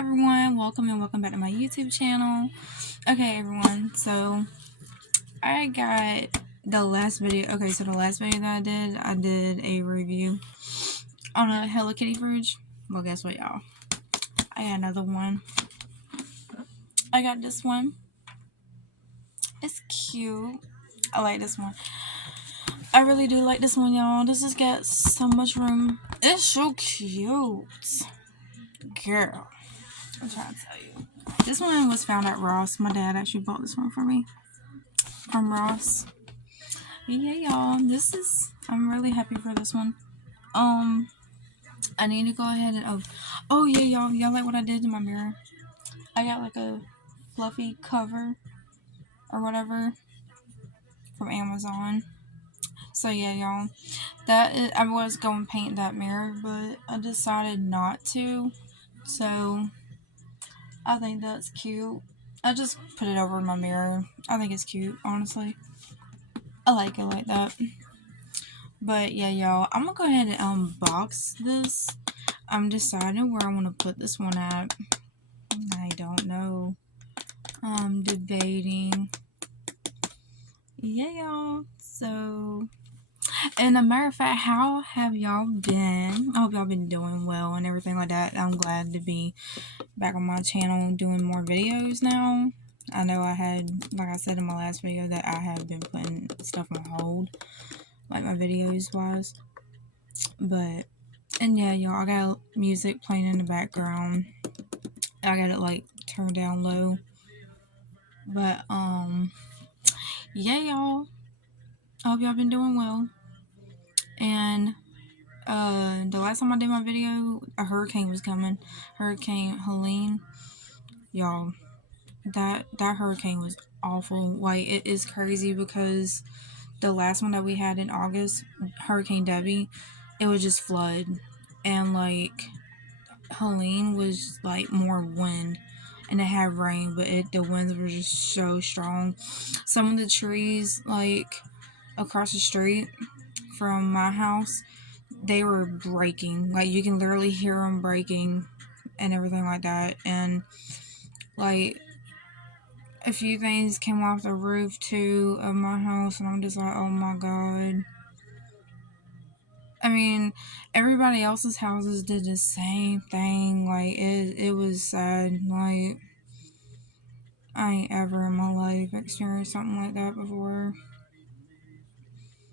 everyone, welcome and welcome back to my YouTube channel. Okay everyone, so I got the last video. Okay, so the last video that I did a review on a Hello Kitty fridge. Well, guess what, y'all? I got another one. I got this one. It's cute. I like this one. I really do like this one, y'all. This has got so much room. It's so cute. Girl, I'm trying to tell you. This one was found at Ross. My dad actually bought this one for me from Ross. Yeah, y'all. I'm really happy for this one. I need to go ahead and oh yeah, y'all like what I did to my mirror? I got like a fluffy cover or whatever from Amazon. So yeah, y'all. I was going to paint that mirror, but I decided not to. So I think that's cute. I just put it over my mirror. I think it's cute, honestly. I like it like that. But yeah, y'all, I'm gonna go ahead and unbox this. I'm deciding where I want to put this one at. I don't know. I'm debating. Yeah, y'all. So, and a matter of fact, how have y'all been? I hope y'all been doing well and everything like that. I'm glad to be back on my channel doing more videos now. I know I had, like I said in my last video, that I have been putting stuff on hold, like my videos wise. But, and yeah, y'all, I got music playing in the background. I got it like turned down low. But, yeah, y'all. I hope y'all been doing well. And, the last time I did my video, a hurricane was coming. Hurricane Helene. Y'all, that hurricane was awful. Like, it is crazy because the last one that we had in August, Hurricane Debbie, it was just flood. And, like, Helene was, like, more wind. And it had rain, but the winds were just so strong. Some of the trees, like, across the street from my house, they were breaking. Like, you can literally hear them breaking and everything like that. And, like, a few things came off the roof, too, of my house. And I'm just like, oh, my God. I mean, everybody else's houses did the same thing. Like, it was sad. Like, I ain't ever in my life experienced something like that before.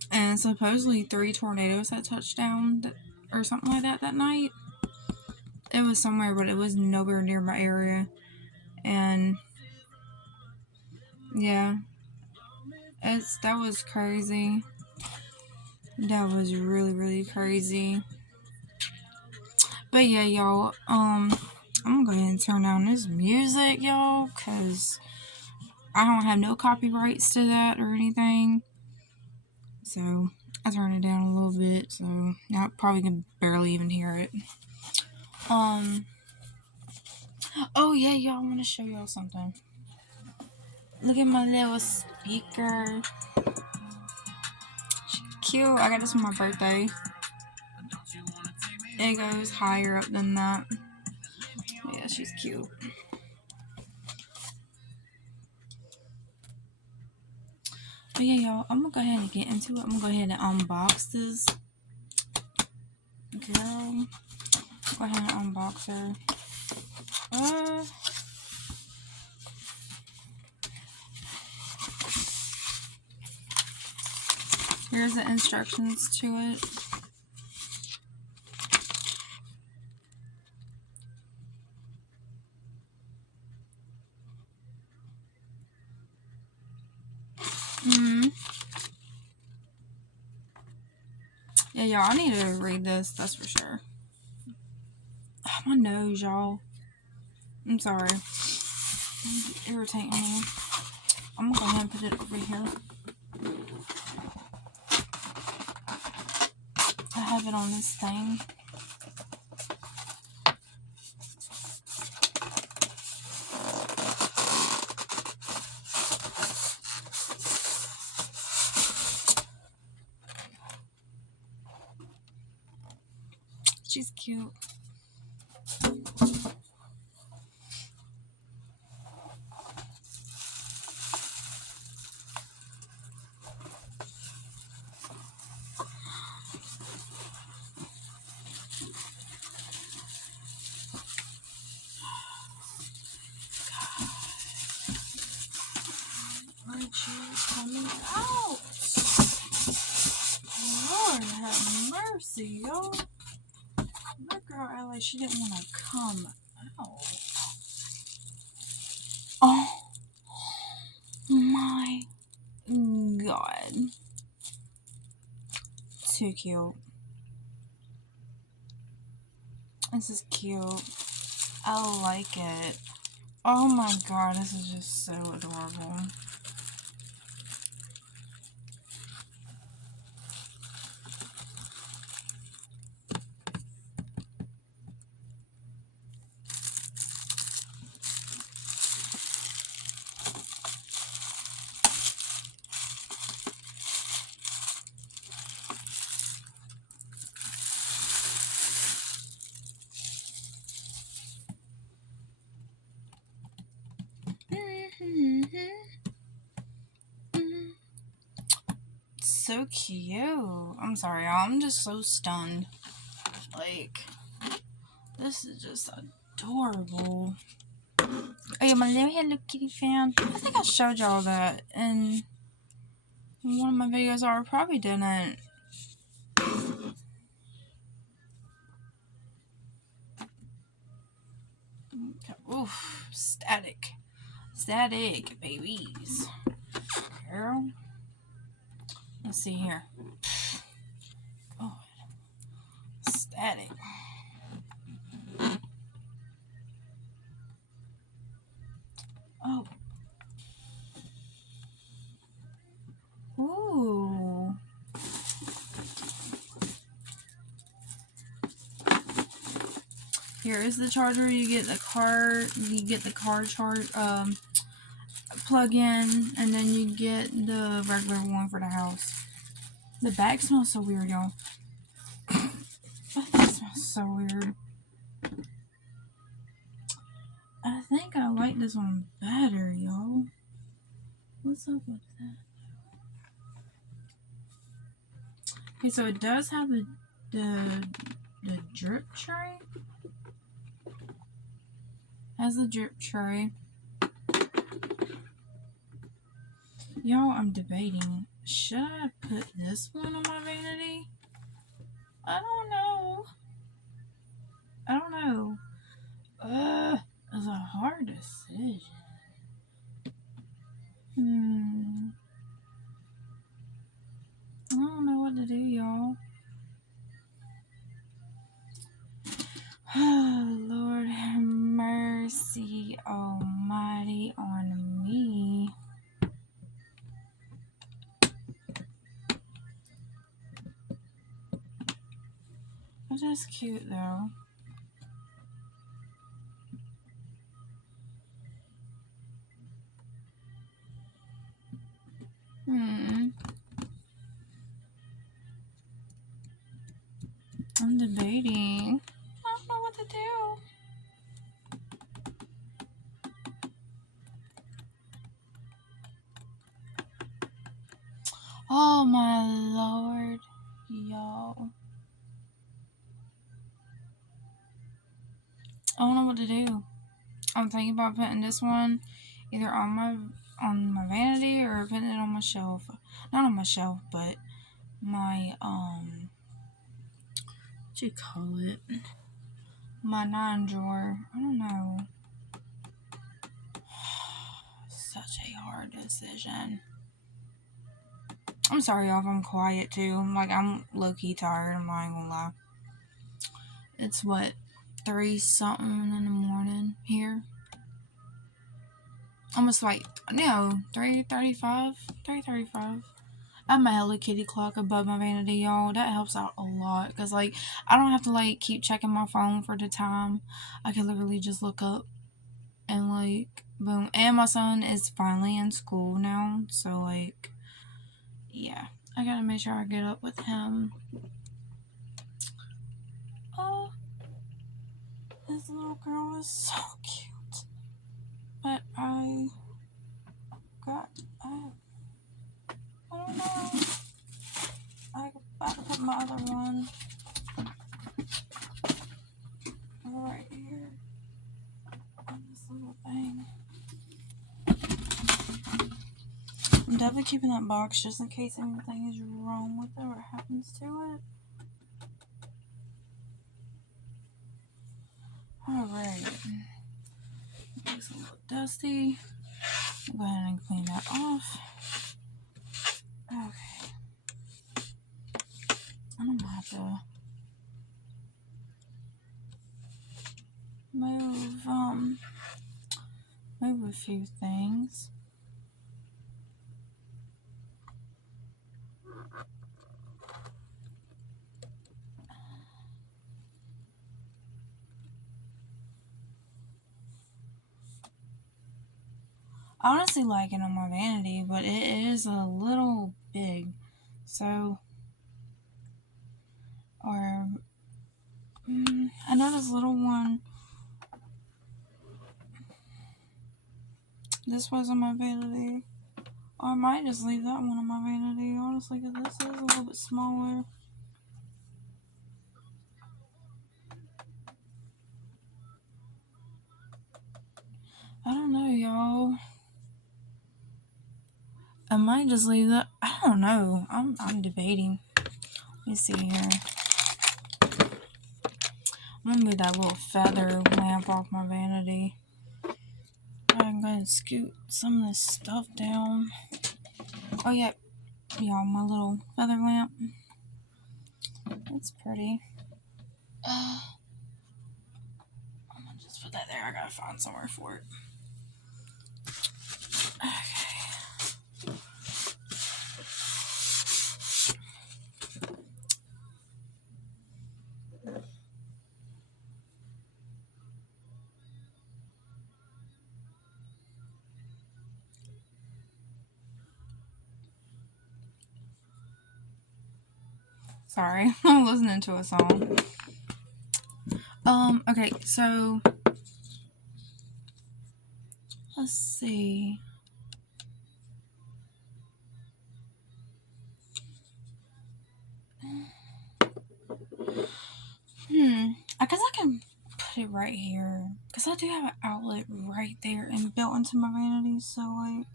And supposedly 3 tornadoes had touched down or something like that night. It was somewhere, but it was nowhere near my area. And yeah, that was crazy. That was really, really crazy. But yeah, y'all, I'm gonna go ahead and turn down this music, y'all, because I don't have no copyrights to that or anything. So I turned it down a little bit, so now I probably can barely even hear it. Oh yeah, y'all, I want to show y'all something. Look at my little speaker. Cute. I got this for my birthday. It goes higher up than that. Yeah, she's cute. But yeah, y'all, I'm gonna go ahead and get into it. I'm gonna go ahead and unbox this. Girl, go ahead and unbox her. Here's the instructions to it. Yeah, y'all, I need to read this, that's for sure. Oh, my nose, y'all. I'm sorry. It's irritating me. I'm gonna go ahead and put it over here. I have it on this thing. She's cute. see, y'all. That girl acted like she didn't want to come out. Oh my god. Too cute. This is cute. I like it. Oh my god, this is just so adorable. So cute. I'm sorry, y'all. I'm just so stunned. Like, this is just adorable. Oh yeah, my little Hello Kitty fan. I think I showed y'all that in one of my videos, or I probably didn't. Okay. Oof, static. Static, babies. Girl. Let's see here. Oh, static. Oh. Ooh. Here is the charger. You get the car. You get the car charge. Plug in, and then you get the regular one for the house. The bag smells so weird, y'all. It smells so weird. I think I like this one better, y'all. What's up with that? Okay, so it does have the drip tray. Has the drip tray. Y'all, I'm debating. Should I put this one on my vanity? I don't know. It's a hard decision. I don't know what to do, y'all. Oh, Lord have mercy almighty on me. But that's cute, though. I'm debating. I don't know what to do. Oh my Lord, y'all. I don't know what to do. I'm thinking about putting this one either on my vanity or putting it on my shelf. Not on my shelf, but my what you call it? My 9 drawer. I don't know. Such a hard decision. I'm sorry, y'all, if I'm quiet too. I'm low-key tired. I'm not gonna lie. It's what, 3-something in the morning here? Almost 3:35. 3:35. I have my Hello Kitty clock above my vanity, y'all. That helps out a lot. Because, I don't have to, keep checking my phone for the time. I can literally just look up and, boom. And my son is finally in school now. So, yeah. I gotta make sure I get up with him. Oh, this little girl is so cute. But I don't know. I got to put my other one right here on this little thing. I'm definitely keeping that box just in case anything is wrong with it or happens to it. Alright. It's a little dusty. Go ahead and clean that off. Okay. I'm gonna have to move a few things. I honestly like it on my vanity, but it is a little big. So, or I know this little one. This was on my vanity. Or I might just leave that one on my vanity, honestly, because this is a little bit smaller. I don't know, y'all. I might just leave that. I don't know. I'm debating. Let me see here. I'm gonna move that little feather lamp off my vanity. I'm gonna scoot some of this stuff down. Oh yeah, y'all, my little feather lamp. It's pretty. I'm gonna just put that there. I gotta find somewhere for it. Okay. Sorry, I'm listening to a song. Okay, so let's see. I guess I can put it right here. Because I do have an outlet right there and built into my vanity, so like...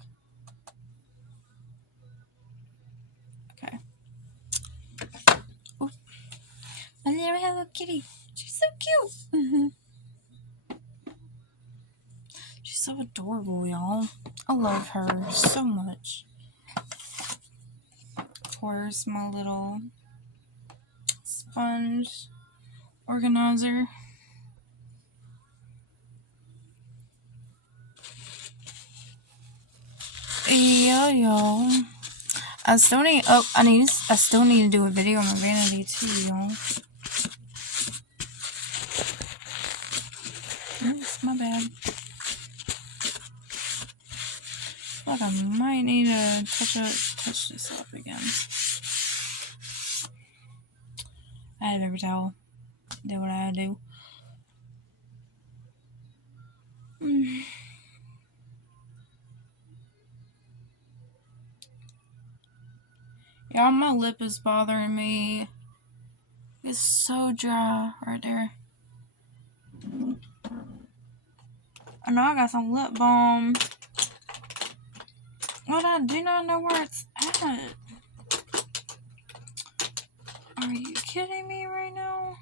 Okay. Oh. My little Hello Kitty. She's so cute. She's so adorable, y'all. I love her so much. Of course, my little sponge organizer. Yeah, y'all. I still need to do a video on my vanity too, y'all. Oops, my bad. I feel like I might need to touch this up again. I had a paper towel. Did what I had to do. Y'all, my lip is bothering me. It's so dry right there. I know I got some lip balm. But I do not know where it's at. Are you kidding me right now?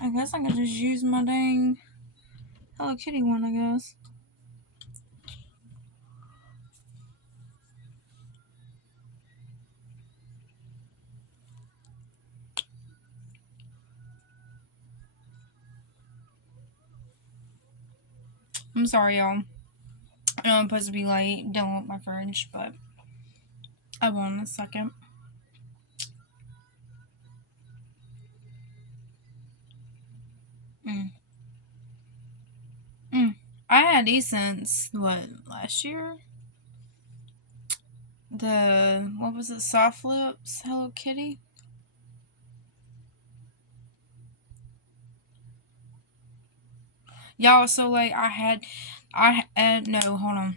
I guess I can just use my dang Hello Kitty one, I guess. I'm sorry, y'all. I know I'm supposed to be like dealing with my fridge, but I will in a second. I had these since, last year? What was it, Soft Lips Hello Kitty? Y'all, so like no, hold on.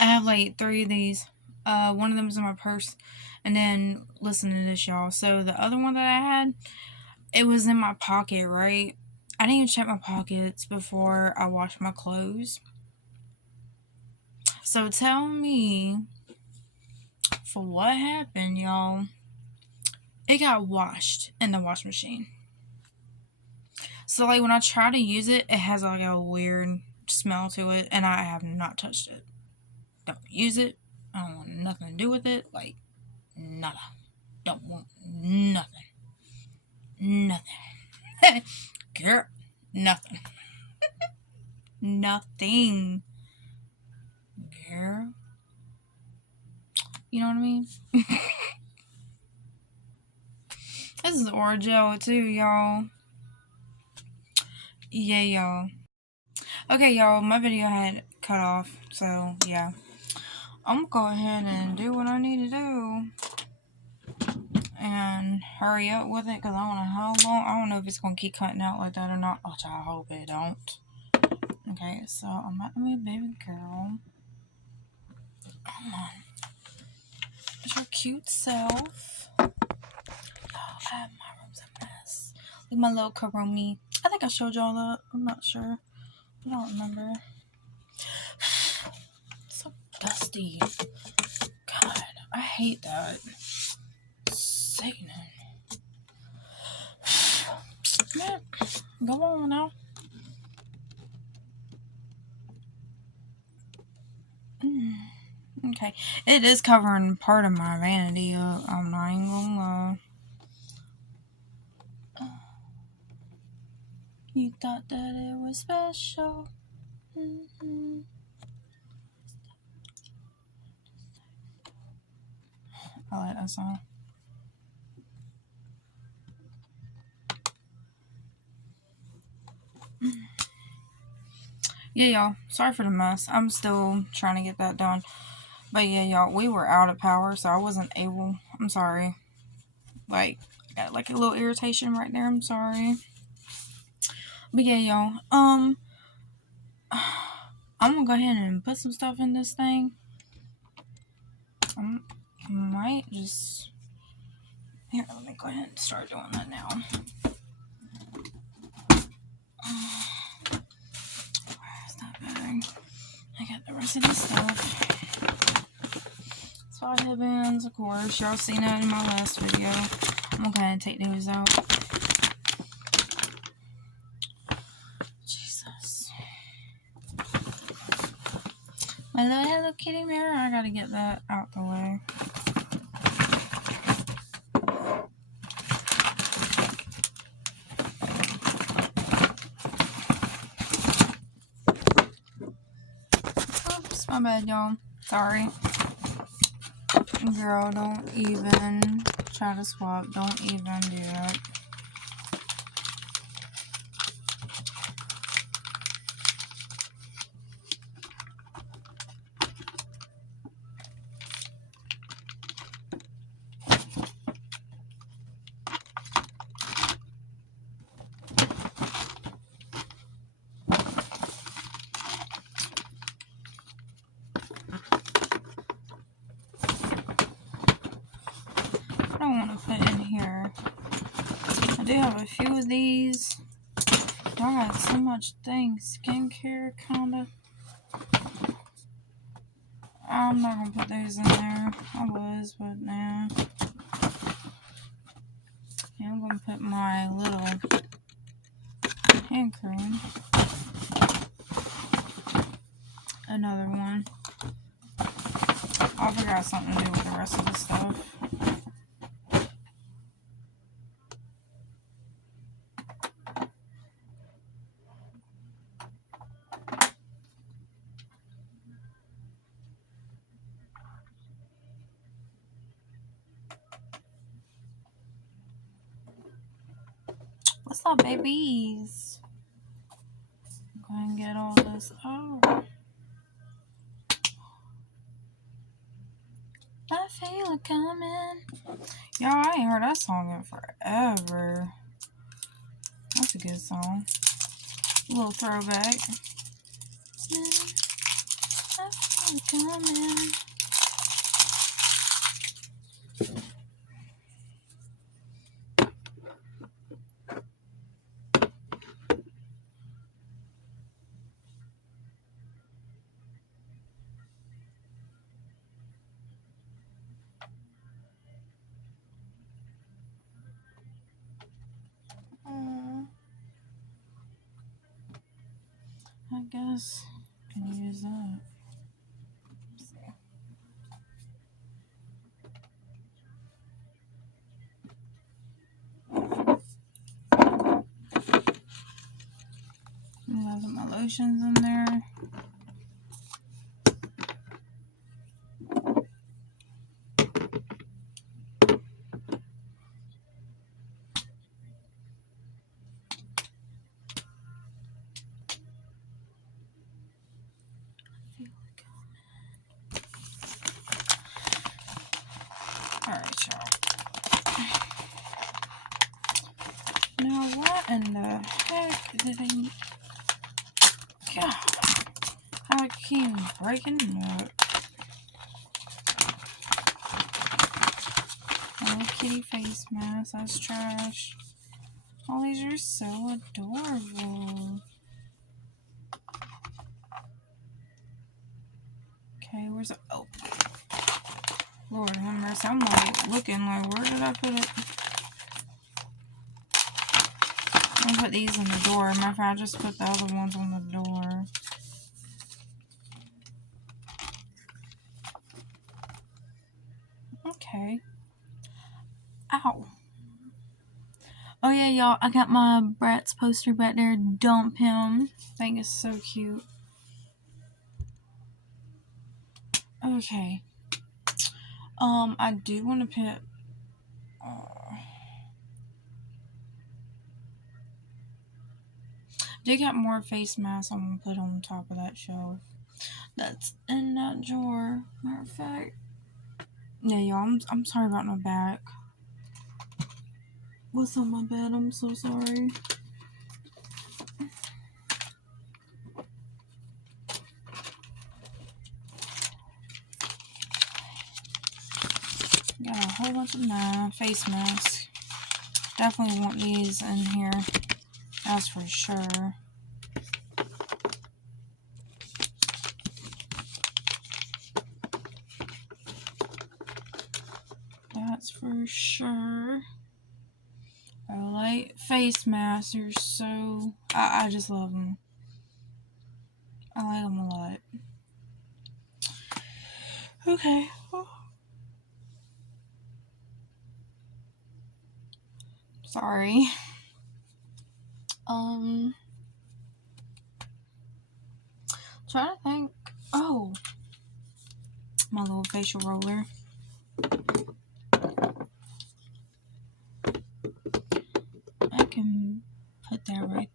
I have like 3 of these. One of them is in my purse. And then, listen to this, y'all. So the other one that I had, it was in my pocket, right? I didn't even check my pockets before I washed my clothes. So tell me, for what happened, y'all? It got washed in the wash machine. So like when I try to use it, it has like a weird smell to it, and I have not touched it. Don't use it. I don't want nothing to do with it. Like nada. Don't want nothing. Nothing. Girl, nothing. Nothing. Girl. You know what I mean? This is Orajel too, y'all. Yeah, y'all. Okay, y'all, my video had cut off, so yeah. I'm gonna go ahead and do what I need to do. And hurry up with it, because I don't know how long. I don't know if it's gonna keep cutting out like that or not. Which I hope it don't. Okay, so I'm at my baby girl. Come on. It's your cute self. Oh, my room's a mess. Look at my little Karomi. I think I showed y'all that. I'm not sure. I don't remember. It's so dusty. God, I hate that. Satan. Man, go on now. Okay, it is covering part of my vanity. I'm not even gonna lie. You thought that it was special. Mm-hmm. I like that song. Yeah, y'all. Sorry for the mess. I'm still trying to get that done. But yeah, y'all, we were out of power, so I wasn't able. I'm sorry. Like, I got like a little irritation right there. I'm sorry. But yeah, y'all. I'm gonna go ahead and put some stuff in this thing. I might just. Here, let me go ahead and start doing that now. Where's that bag? I got the rest of this stuff. Spot headbands, of course. Y'all seen that in my last video. I'm gonna take those out. Jesus. My little Hello Kitty mirror, I gotta get that out the way. Oops, my bad, y'all. Sorry. Girl, don't even try to swap. Don't even do that. I don't want to put in here. I do have a few of these. Y'all got so much things. Skincare, kinda. I'm not gonna put those in there. I was, but nah. Yeah, I'm gonna put my little hand cream. Another one. I'll figure out something to do with the rest of the stuff. What's up, babies? Go ahead and get all this out. I feel it coming. Y'all, I ain't heard that song in forever. That's a good song. A little throwback. I feel it coming. I guess I can use that. Let's see. I'll put my lotions in there. Alright, y'all. Now, what in the heck did I... God, I keep breaking up. Oh, kitty face mask, that's trash. All these are so adorable. Okay, where's it? Oh. Lord have mercy. I'm like looking like, where did I put it? I'm gonna put these in the door. Matter of fact, I just put the other ones on the door. Okay. Ow. Oh yeah, y'all. I got my Bratz poster back there. Dump him. I think it's so cute. Okay. I do want to put. They got more face masks I'm gonna put on top of that shelf. That's in that drawer. Matter of fact. Yeah, y'all. I'm sorry about my back. What's on my bed? I'm so sorry. Got a whole bunch of face masks. Definitely want these in here. That's for sure. That's for sure. I like face masks. They're so... I just love them. I like them a lot. Okay. Sorry. Trying to think. Oh. My little facial roller. I can put that right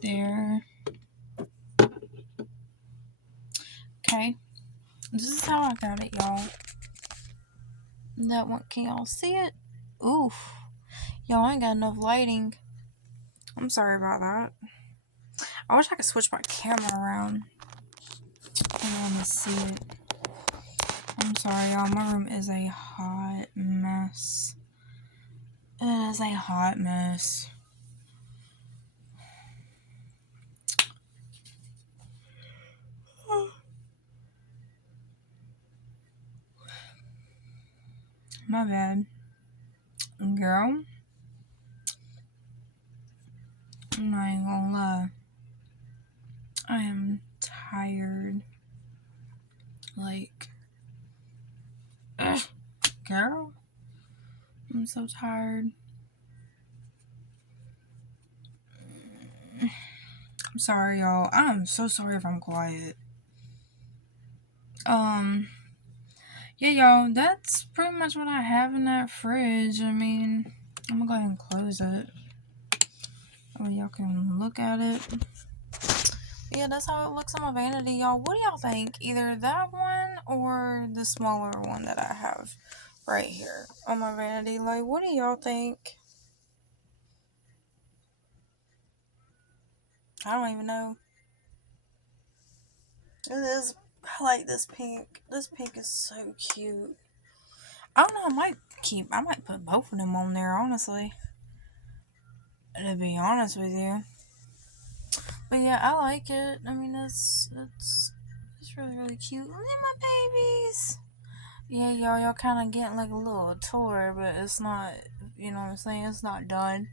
there. Okay. This is how I got it, y'all. That one, can y'all see it? Oof. Y'all ain't got enough lighting. I'm sorry about that. I wish I could switch my camera around. I want to see it. I'm sorry, y'all. My room is a hot mess. It is a hot mess. My bad. Girl. I'm not even gonna lie. I am tired. Like, ugh, girl. I'm so tired. I'm sorry, y'all. I'm so sorry if I'm quiet. Yeah, y'all, that's pretty much what I have in that fridge. I mean, I'm gonna go ahead and close it. Oh, y'all can look at it. Yeah, that's how it looks on my vanity, y'all. What do y'all think? Either that one or the smaller one that I have right here on my vanity. Like, what do y'all think? I don't even know. It is. I like this pink. This pink is so cute. I don't know. I might put both of them on there, honestly. To be honest with you. But yeah, I like it. I mean, it's really, really cute. Look at my babies. Yeah, y'all kind of getting like a little tour, but it's not, you know what I'm saying? It's not done.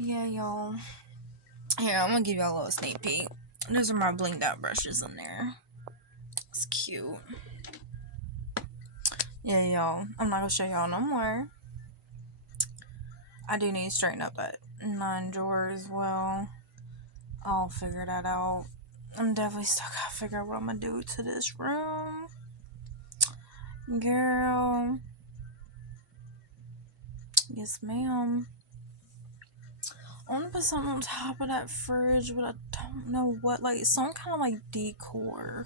Yeah, y'all. Here, I'm gonna give y'all a little sneak peek. Those are my blinged out brushes in there. It's cute. Yeah, y'all. I'm not gonna show y'all no more. I do need to straighten up that 9 drawer as well. I'll figure that out. I'm definitely still gotta figure out what I'm gonna do to this room. Girl. Yes, ma'am. I want to put something on top of that fridge, but I don't know what. Like, some kind of, like, decor.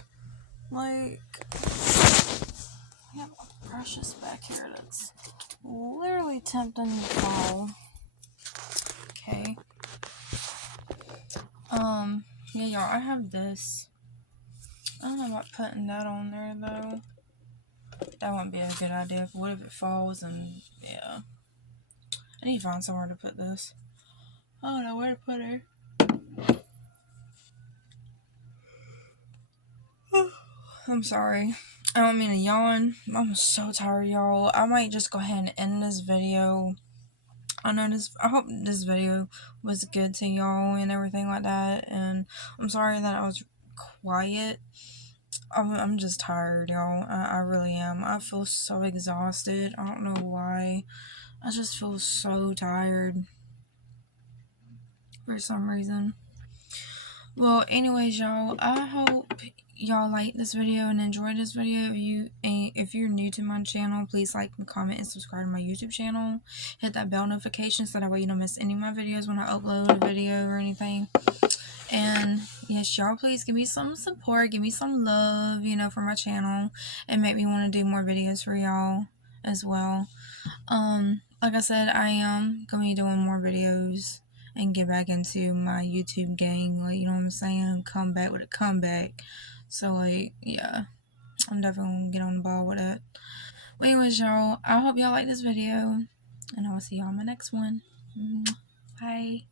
Like, I have a precious back here that's literally tempting to fall. Okay. Yeah, y'all, I have this. I don't know about putting that on there, though. That wouldn't be a good idea. What if it falls and, yeah. I need to find somewhere to put this. I don't know where to put her. I'm sorry. I don't mean to yawn. I'm so tired, y'all. I might just go ahead and end this video. I hope this video was good to y'all and everything like that. And I'm sorry that I was quiet. I'm just tired, y'all. I really am. I feel so exhausted. I don't know why. I just feel so tired for some reason. Well, anyways, y'all, I hope y'all like this video and enjoyed this video. If you're new to my channel, please like and comment and subscribe to my YouTube channel. Hit that bell notification so that way you don't miss any of my videos when I upload a video or anything. And yes, y'all, please give me some support, give me some love, for my channel, and make me want to do more videos for y'all as well. Like I said, I am going to be doing more videos and get back into my YouTube gang, like, you know what I'm saying? Come back with a comeback. So, like, yeah, I'm definitely going to get on the ball with it. But anyways, y'all, I hope y'all like this video, and I will see y'all in my next one. Bye.